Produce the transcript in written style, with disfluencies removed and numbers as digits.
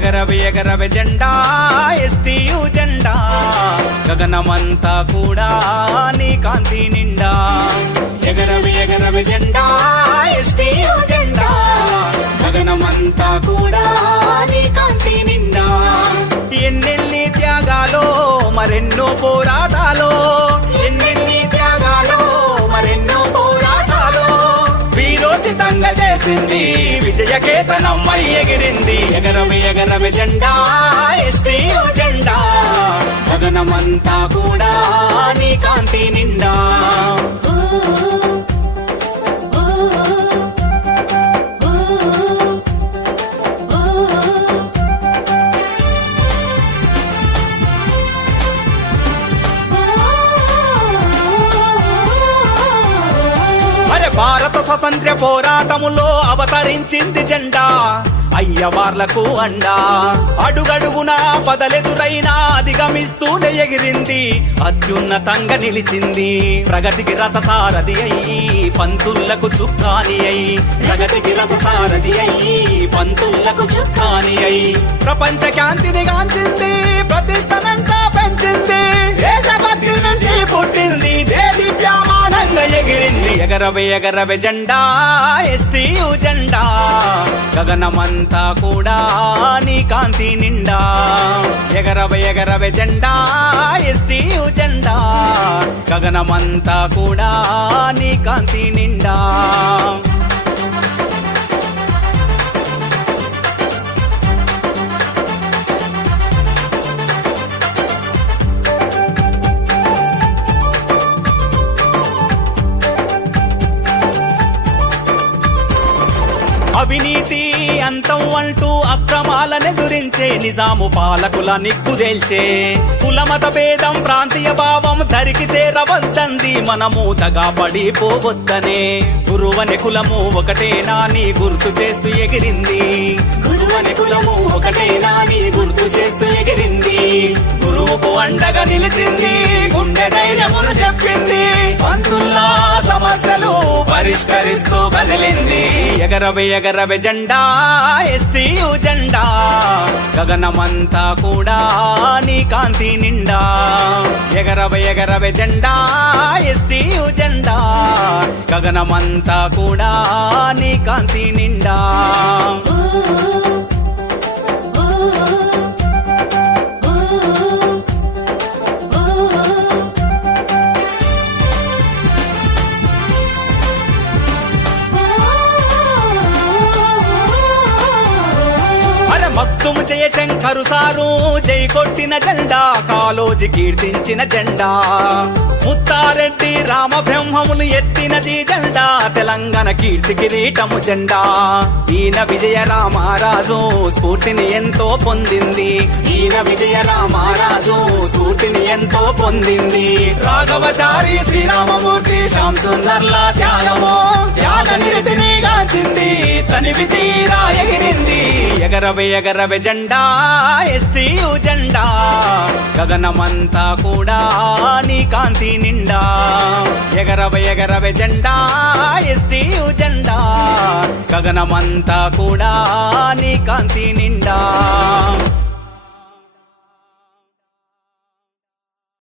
ఎగరవే ఎగరవే జెండా ఎస్టీయు జెండా గగనమంతా కూడా నీ కాంతి నిండా ఎగరవే ఎగరవే జెండా ఎస్టీయు జెండా గగనమంతా కూడా నీ కాంతి నిండా ఎన్నెన్ని త్యాగాలో మరెన్నో పోరాటాలో ఎన్నెన్ని త్యాగాలో మరెన్నో పోరాటాలో వీరోచితంగా చేసింది విజయకేతనమ్మై ఎగిరింది ఎగరవే ఎగరవే జెండా ఎస్టీయు జెండా గగనమంతా కూడా నీ కాంతి నిండా భారత స్వతంత్ర పోరాటములో అవతరించింది జెండా అయ్యవార్లకు అండా అడుగడుగునా పదలెదురైనా అధిగమిస్తూనే ఎగిరింది అత్యున్నతంగా నిలిచింది ప్రగతికి రథసారథి అయ్యి పంతులకు చుక్కాని అయి ప్రగతికి రథసారథి అయ్యి పంతులకు చుక్కాని అయి ప్రపంచ కాంతిని గాంచింది ప్రతిష్టనంతా పెంచింది దేశభక్తి నుంచి పుట్టింది దేదీప్యమానంగా ఎగిరింది ఎగరవే ఎగరవే జెండా ఎస్టీయు జెండా గగనమంతా కూడా నీ కాంతి నిండా ఎగరవే ఎగరవే జెండా ఎస్టీయు జెండా గగనమంతా కూడా నీ కాంతి నిండా అవినీతి అంతం అంటూ అక్రమాలనెదురించే నిజాము పాలకుల నిగ్గుదేల్చే కులమత భేదం ప్రాంతీయ భావం ధరికి చేరవద్దంది మనము దగా పడిపోవద్దనే గురువని కులము ఒకటేనా నీ గుర్తు చేస్తూ ఎగిరింది గురువని కులము ఒకటేనా నీ గుర్తు చేస్తూ ఎగిరింది గురువుకు అండగా నిలిచింది గుండె ధైర్యమును చెప్పింది పంతుల్లా సమస్యలు పరిష్కరిస్తూ కదిలింది ఎగరవే ఎగరవే జెండా ఎస్టీయు జెండా గగనమంతా కూడా నీ కాంతి నిండా ఎగరవే ఎగరవే జెండా ఎస్టీయు జెండా గగనమంతా కూడా నీ కాంతి నిండా మగ్దుము జయశంకరు సారు జై కొట్టిన జెండా కాలోజీ కీర్తించిన జెండా ముత్తారెడ్డి రామబ్రహ్మములు ఎత్తినది జెండా తెలంగాణ కీర్తి కిరీటము జెండా ఈయన విజయ రామరాజు స్ఫూర్తిని ఎంతో పొందింది ఈయన విజయ రామరాజు స్ఫూర్తిని ఎంతో పొందింది రాఘవచారి శ్రీరామమూర్తి శ్యామ్ సుందర్ల త్యాగము త్యాగ నిరతిని గాంచింది తనివి తీరా ఎగిరింది ఎగరవే ఎగరవే జెండా ఎస్టీయు జెండా గగనమంతా కూడా నీ కాంతి నిండా ఎగరవే ఎగరవే జెండా ఎస్టీయు జెండా గగనమంతా కూడా నీ కాంతి నిండా